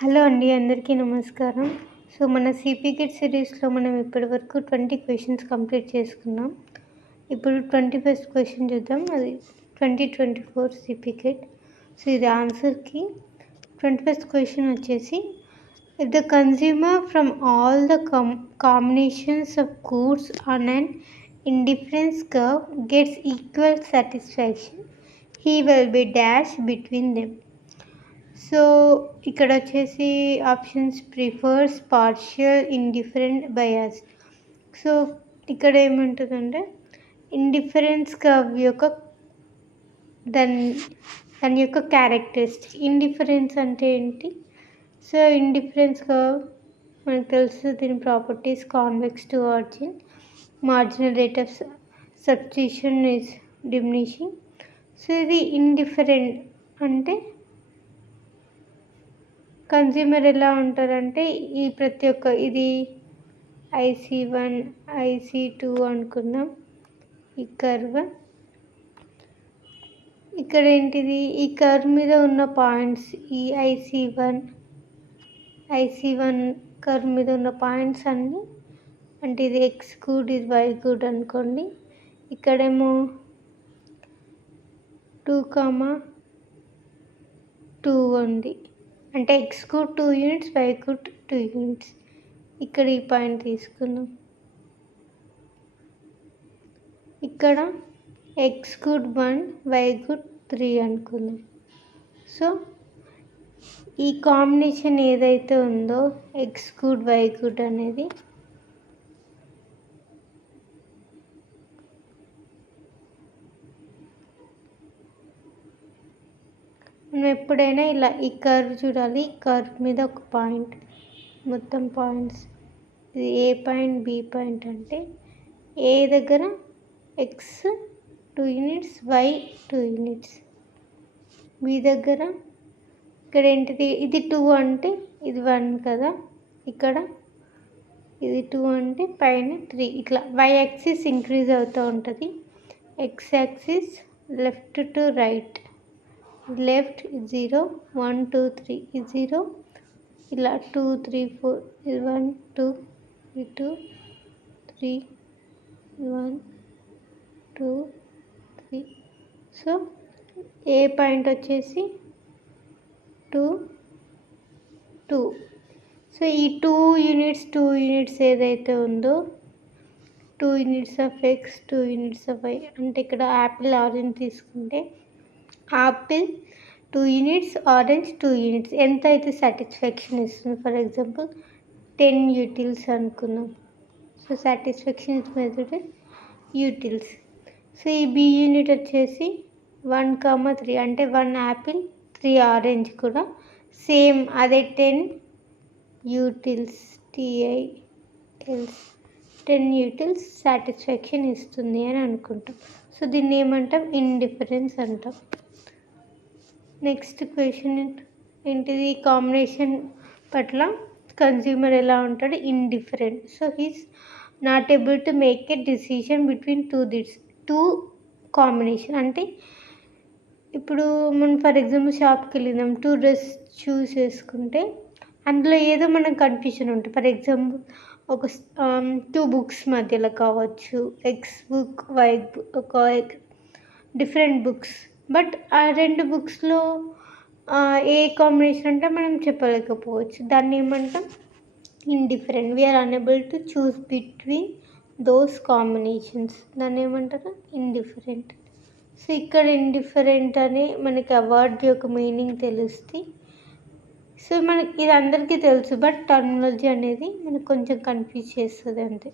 Hello అండి. అందరికీ నమస్కారం. సో, మన సిపి కిడ్ సిరీస్‌లో మనం ఇప్పటివరకు 20 క్వెషన్స్ కంప్లీట్ చేసుకున్నాం. ఇప్పుడు 21st క్వెషన్ చూద్దాం. అది 2024 సిపి కిడ్. సో, ఇది ఆన్సర్‌కి 21st క్వెషన్ వచ్చేసి, if the consumer from all the combinations of goods on an indifference curve gets equal satisfaction, he will be dash between them. So ఇక్కడ వచ్చేసి options prefers, partial, indifferent, biased. So ఇక్కడ ఏముంటుందంటే indifference curve యొక్క దాని యొక్క characteristic. Indifference అంటే ఏంటి? So indifference curve మనకు తెలుసు, దీని properties convex to origin, marginal rate of substitution is diminishing. So ఇది ఇండిఫరెంట్ అంటే కన్స్యూమర్ ఎలా ఉంటారంటే ఈ ప్రతి ఒక్క ఇది IC1 IC2 అనుకుందాం. ఈ కర్వ్ ఇక్కడ ఏంటిది, ఈ కర్వ్ మీద ఉన్న పాయింట్స్, ఈ IC1 కర్వ్ మీద ఉన్న పాయింట్స్ అన్నీ అంటే ఇది X గుడ్, ఇది Y గుడ్ అనుకోండి. ఇక్కడేమో 2,2 ఉంది అంటే X good 2 units, Y good 2 units. ఇక్కడ ఈ పాయింట్ తీసుకున్నాం. ఇక్కడ X గుడ్ 1, Y గుడ్ 3 అనుకుందాం. సో ఈ కాంబినేషన్ ఏదైతే ఉందో X గుడ్ Y గుడ్ అనేది మనం ఎప్పుడైనా ఇలా ఈ కర్వ్ చూడాలి. ఈ కర్వ్ మీద ఒక పాయింట్, మొత్తం పాయింట్స్, ఇది ఏ పాయింట్ బి పాయింట్ అంటే ఏ దగ్గర X 2 units, Y 2 units. B దగ్గర ఇక్కడ ఏంటిది, ఇది 2 అంటే ఇది 1 కదా, ఇక్కడ ఇది 2 అంటే పైన 3. ఇట్లా Y యాక్సిస్ ఇంక్రీజ్ అవుతూ ఉంటుంది, X axis left to right. Left 0 1 2 3 ఇది 0, ఇలా 2 3 4 ఇది 1 2 ఇది 2 3 1 2 3. సో ఏ పాయింట్ వచ్చేసి 2 2. సో ఈ 2 యూనిట్స్ ఏదైతే ఉందో 2 units of X 2 units of Y అంటే ఇక్కడ యాపిల్ ఆరెంజ్ తీసుకుంటే యాపిల్ 2 యూనిట్స్, ఆరెంజ్ 2 యూనిట్స్ ఎంత అయితే సాటిస్ఫాక్షన్ ఇస్తుంది. ఫర్ ఎగ్జాంపుల్ 10 యూటిల్స్ అనుకుందాం. So satisfaction is measured యూటిల్స్. So ఈ బి యూనిట్ వచ్చేసి 1,3 అంటే 1 యాపిల్ 3 ఆరెంజ్ కూడా సేమ్ అదే 10 యూటిల్స్ TILs 10 యూటిల్స్ సాటిస్ఫాక్షన్ ఇస్తుంది అని అనుకుంటాం. సో దీన్ని ఏమంటాం, ఇండిఫరెన్స్ అంటాం. నెక్స్ట్ క్వశ్చన్ ఏంటిది, కాంబినేషన్ పట్ల కన్స్యూమర్ ఎలా ఉంటాడు, indifferent. So he's not able to make a decision between two combination. అంటే ఇప్పుడు మనం ఫర్ ఎగ్జాంపుల్ షాప్కి వెళ్ళినాం, 2 డ్రెస్ చూస్ చేసుకుంటే అందులో ఏదో మనకు కన్ఫ్యూజన్ ఉంటుంది. ఫర్ ఎగ్జాంపుల్ ఒక 2 బుక్స్ మధ్యలో కావచ్చు, X బుక్ Y బుక్, ఒక డిఫరెంట్ బుక్స్. బట్ ఆ 2 బుక్స్లో ఏ కాంబినేషన్ అంటే మనం చెప్పలేకపోవచ్చు. దాన్ని ఏమంటాం, indifferent. We're unable to choose between those combinations. దాన్ని ఏమంటారు, ఇండిఫరెంట్. సో ఇక్కడ ఇండిఫరెంట్ అని మనకి ఆ వర్డ్ యొక్క మీనింగ్ తెలుస్తుంది. సో మనకి ఇది అందరికీ తెలుసు, బట్ టర్మినాలజీ అనేది మనకు కొంచెం కన్ఫ్యూజ్ చేస్తుంది అంతే.